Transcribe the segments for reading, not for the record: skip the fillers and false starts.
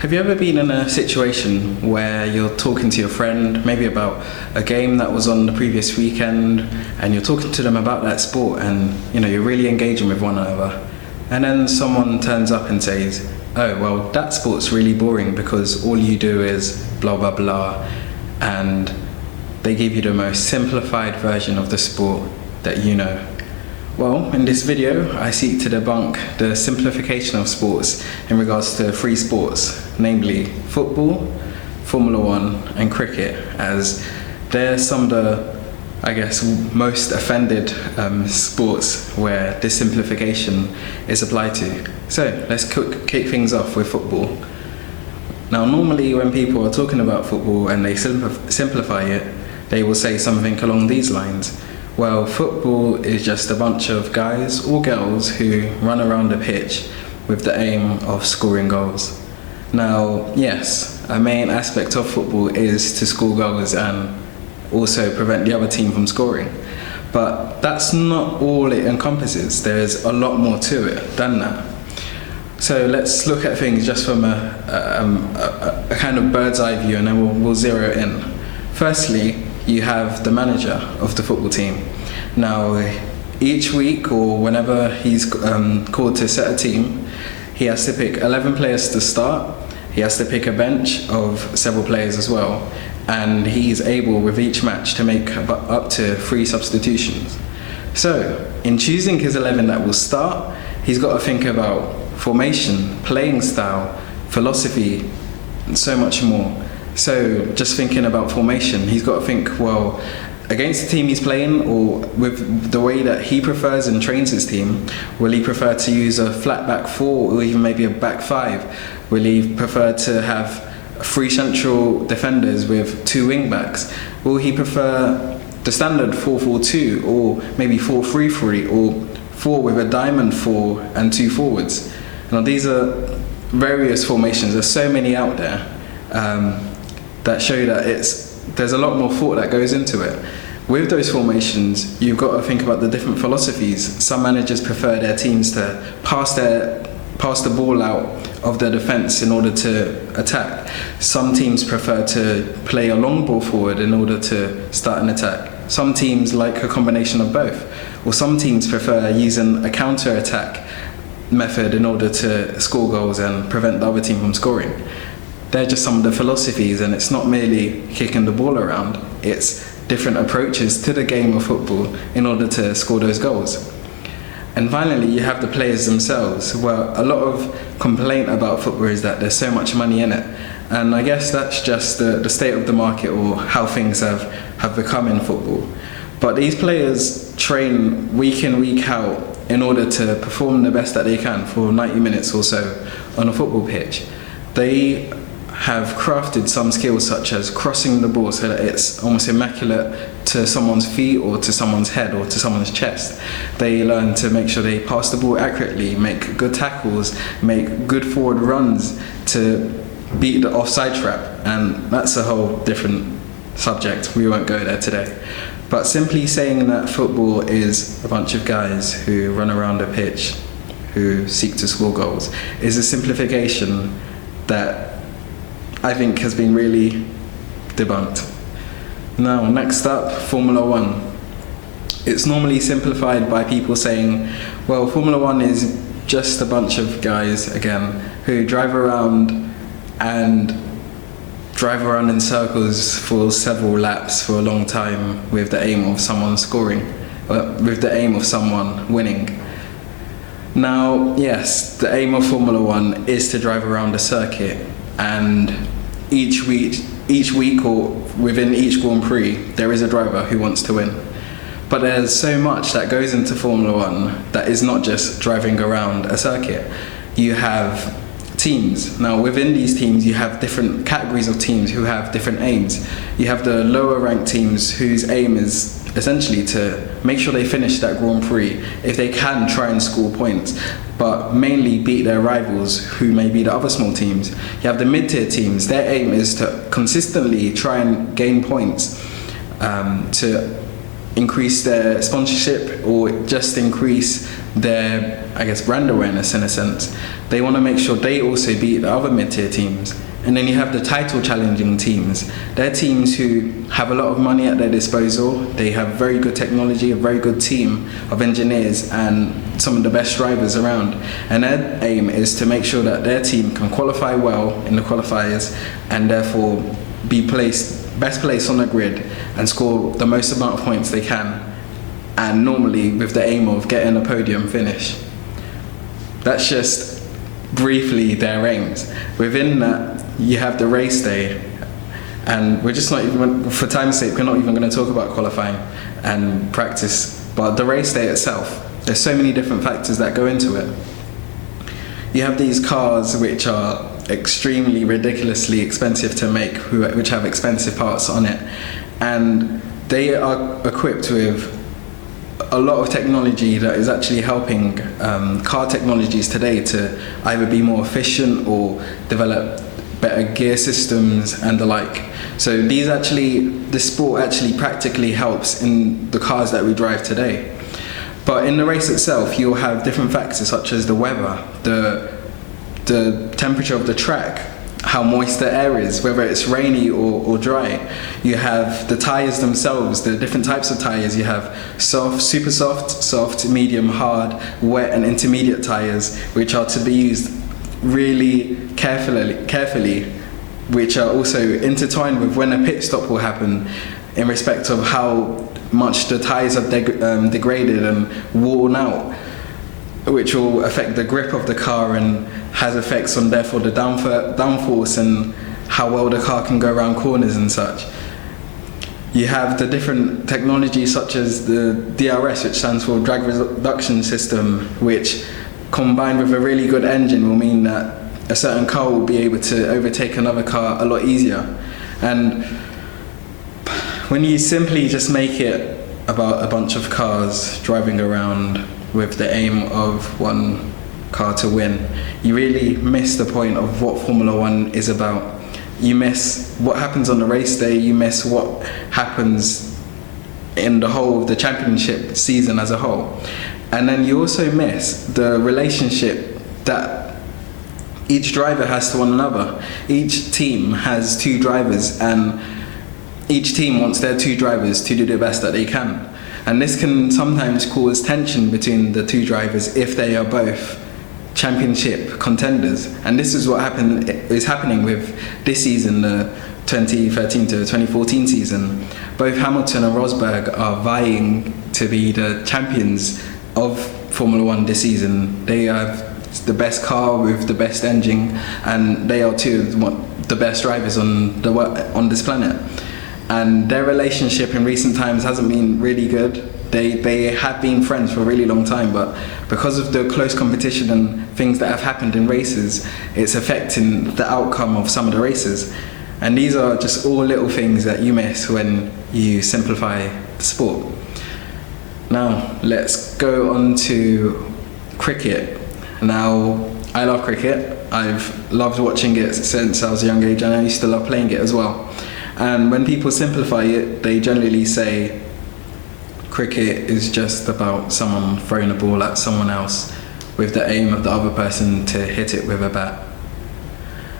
Have you ever been in a situation where you're talking to your friend, maybe about a game that was on the previous weekend, and you're talking to them about that sport, and you're really engaging with one another, and then someone turns up and says, "Oh, well, that sport's really boring because all you do is blah blah blah," and they give you the most simplified version of the sport that you know. Well, in this video, I seek to debunk the simplification of sports in regards to three sports, namely football, Formula One, and cricket, as they're some of the, most offended sports where this simplification is applied to. So let's kick things off with football. Now, normally when people are talking about football and they simplify it, they will say something along these lines. Well, football is just a bunch of guys or girls who run around the pitch with the aim of scoring goals. Now, yes, a main aspect of football is to score goals and also prevent the other team from scoring. But that's not all it encompasses. There's a lot more to it than that. So let's look at things just from a kind of bird's eye view, and then we'll zero in. Firstly, you have the manager of the football team. Now, each week or whenever he's called to set a team, he has to pick 11 players to start. He has to pick a bench of several players as well, and he's able with each match to make up to 3 substitutions. So, in choosing his 11 that will start, he's got to think about formation, playing style, philosophy, and so much more. So just thinking about formation, he's got to think, well, against the team he's playing, or with the way that he prefers and trains his team, will he prefer to use a flat back 4 or even maybe a back 5? Will he prefer to have 3 central defenders with 2 wing backs? Will he prefer the standard 4-4-2 or maybe 4-3-3 or 4 with a diamond 4 and 2 forwards? Now, these are various formations. There's so many out there that show that there's a lot more thought that goes into it. With those formations, you've got to think about the different philosophies. Some managers prefer their teams to pass the ball out of their defence in order to attack. Some teams prefer to play a long ball forward in order to start an attack. Some teams like a combination of both. Or some teams prefer using a counter-attack method in order to score goals and prevent the other team from scoring. They're just some of the philosophies, and it's not merely kicking the ball around, it's different approaches to the game of football in order to score those goals. And finally, you have the players themselves. Well, a lot of complaint about football is that there's so much money in it, and I guess that's just the state of the market or how things have become in football. But these players train week in, week out in order to perform the best that they can for 90 minutes or so on a football pitch. They have crafted some skills such as crossing the ball so that it's almost immaculate to someone's feet or to someone's head or to someone's chest. They learn to make sure they pass the ball accurately, make good tackles, make good forward runs to beat the offside trap, and that's a whole different subject. We won't go there today. But simply saying that football is a bunch of guys who run around a pitch, who seek to score goals, is a simplification that I think has been really debunked. Now, next up, Formula One. It's normally simplified by people saying, well, Formula One is just a bunch of guys, again, who drive around in circles for several laps for a long time with the aim of someone scoring, with the aim of someone winning. Now, yes, the aim of Formula One is to drive around a circuit, and each week or within each Grand Prix, there is a driver who wants to win. But there's so much that goes into Formula One that is not just driving around a circuit. You have teams. Now, within these teams, you have different categories of teams who have different aims. You have the lower ranked teams whose aim is essentially to make sure they finish that Grand Prix. If they can, try and score points, but mainly beat their rivals who may be the other small teams. You have the mid-tier teams. Their aim is to consistently try and gain points to increase their sponsorship or just increase their, I guess, brand awareness in a sense. They want to make sure they also beat the other mid-tier teams. And then you have the title challenging teams. They're teams who have a lot of money at their disposal. They have very good technology, a very good team of engineers, and some of the best drivers around. And their aim is to make sure that their team can qualify well in the qualifiers and therefore be best placed on the grid and score the most amount of points they can, and normally with the aim of getting a podium finish. That's just briefly their aims. Within that, you have the race day, and we're just not even, for time's sake, we're not even going to talk about qualifying and practice, but the race day itself, there's so many different factors that go into it. You have these cars which are extremely ridiculously expensive to make, which have expensive parts on it, and they are equipped with a lot of technology that is actually helping car technologies today to either be more efficient or develop better gear systems and the like. So the sport actually practically helps in the cars that we drive today. But in the race itself, you'll have different factors such as the weather, the temperature of the track, how moist the air is, whether it's rainy or dry. You have the tires themselves, the different types of tires. You have soft, super soft, medium, hard, wet and intermediate tires, which are to be used really carefully, which are also intertwined with when a pit stop will happen in respect of how much the tires have degraded and worn out, which will affect the grip of the car and has effects on therefore the downforce and how well the car can go around corners and such. You have the different technologies such as the DRS, which stands for drag reduction system, which combined with a really good engine will mean that a certain car will be able to overtake another car a lot easier. And when you simply just make it about a bunch of cars driving around with the aim of one car to win, you really miss the point of what Formula One is about. You miss what happens on the race day, you miss what happens in the whole of the championship season as a whole. And then you also miss the relationship that each driver has to one another. Each team has two drivers, and each team wants their two drivers to do the best that they can. And this can sometimes cause tension between the two drivers if they are both championship contenders. And this is what is happening with this season, the 2013 to 2014 season. Both Hamilton and Rosberg are vying to be the champions of Formula One this season. They have the best car with the best engine, and they are two of the best drivers on this planet. And their relationship in recent times hasn't been really good. They have been friends for a really long time, but because of the close competition and things that have happened in races, it's affecting the outcome of some of the races. And these are just all little things that you miss when you simplify the sport. Now, let's go on to cricket. Now, I love cricket. I've loved watching it since I was a young age, and I used to love playing it as well. And when people simplify it, they generally say cricket is just about someone throwing a ball at someone else with the aim of the other person to hit it with a bat.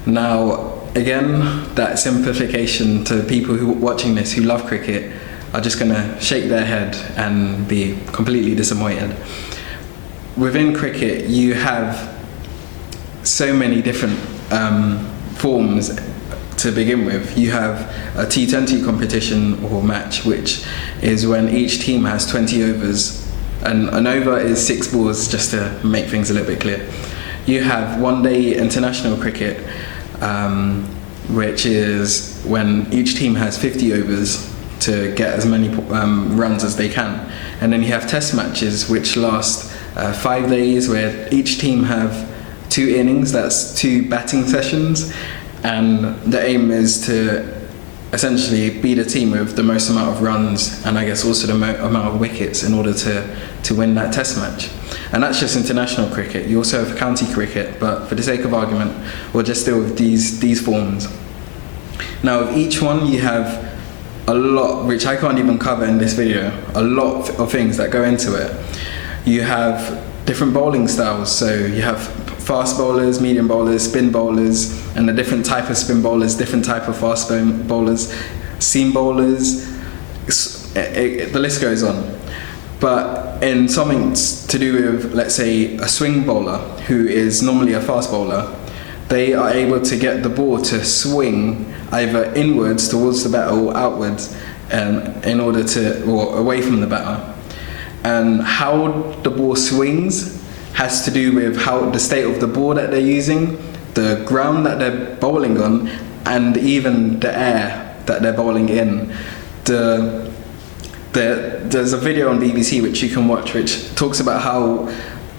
Now, again, that simplification to people who are watching this who love cricket are just going to shake their head and be completely disappointed. Within cricket, you have so many different forms to begin with. You have a T20 competition or match, which is when each team has 20 overs, and an over is 6 balls, just to make things a little bit clear. You have one-day international cricket, which is when each team has 50 overs to get as many runs as they can. And then you have test matches, which last 5 days, where each team have 2 innings, that's 2 batting sessions, and the aim is to essentially be the team with the most amount of runs, and I guess also the amount of wickets in order to win that test match. And that's just international cricket. You also have county cricket, but for the sake of argument, we'll just deal with these forms. Now, with each one, you have a lot, which I can't even cover in this video, a lot of things that go into it. You have different bowling styles. So you have fast bowlers, medium bowlers, spin bowlers, and a different type of spin bowlers, different type of fast bowlers, seam bowlers, the list goes on. But in something to do with, let's say, a swing bowler, who is normally a fast bowler, they are able to get the ball to swing either inwards towards the batter or outwards in order to, or away from the batter. And how the ball swings has to do with how the state of the ball that they're using, the ground that they're bowling on, and even the air that they're bowling in. There's a video on BBC which you can watch which talks about how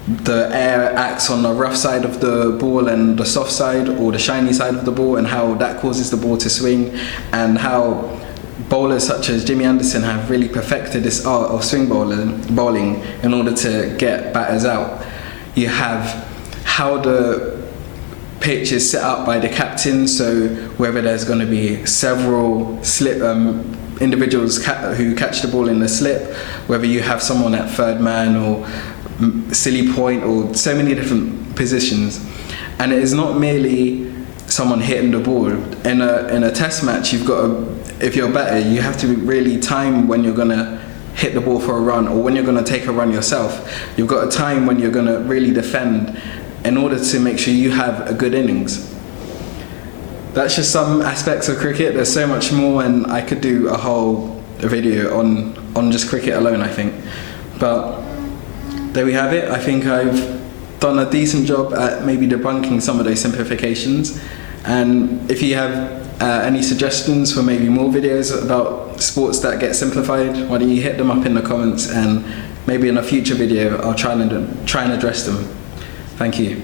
the air acts on the rough side of the ball and the soft side or the shiny side of the ball, and how that causes the ball to swing, and how bowlers such as Jimmy Anderson have really perfected this art of swing bowling in order to get batters out. You have how the pitch is set up by the captain, so whether there's going to be several individuals who catch the ball in the slip, whether you have someone at third man or silly point, or so many different positions. And it is not merely someone hitting the ball. In a test match, you've got if you're a batter, you have to really time when you're going to hit the ball for a run, or when you're going to take a run yourself. You've got a time when you're going to really defend in order to make sure you have a good innings. That's just some aspects of cricket. There's so much more, and I could do a whole video on just cricket alone, I think. But there we have it. I think I've done a decent job at maybe debunking some of those simplifications. And if you have any suggestions for maybe more videos about sports that get simplified, why don't you hit them up in the comments, and maybe in a future video I'll try and address them. Thank you.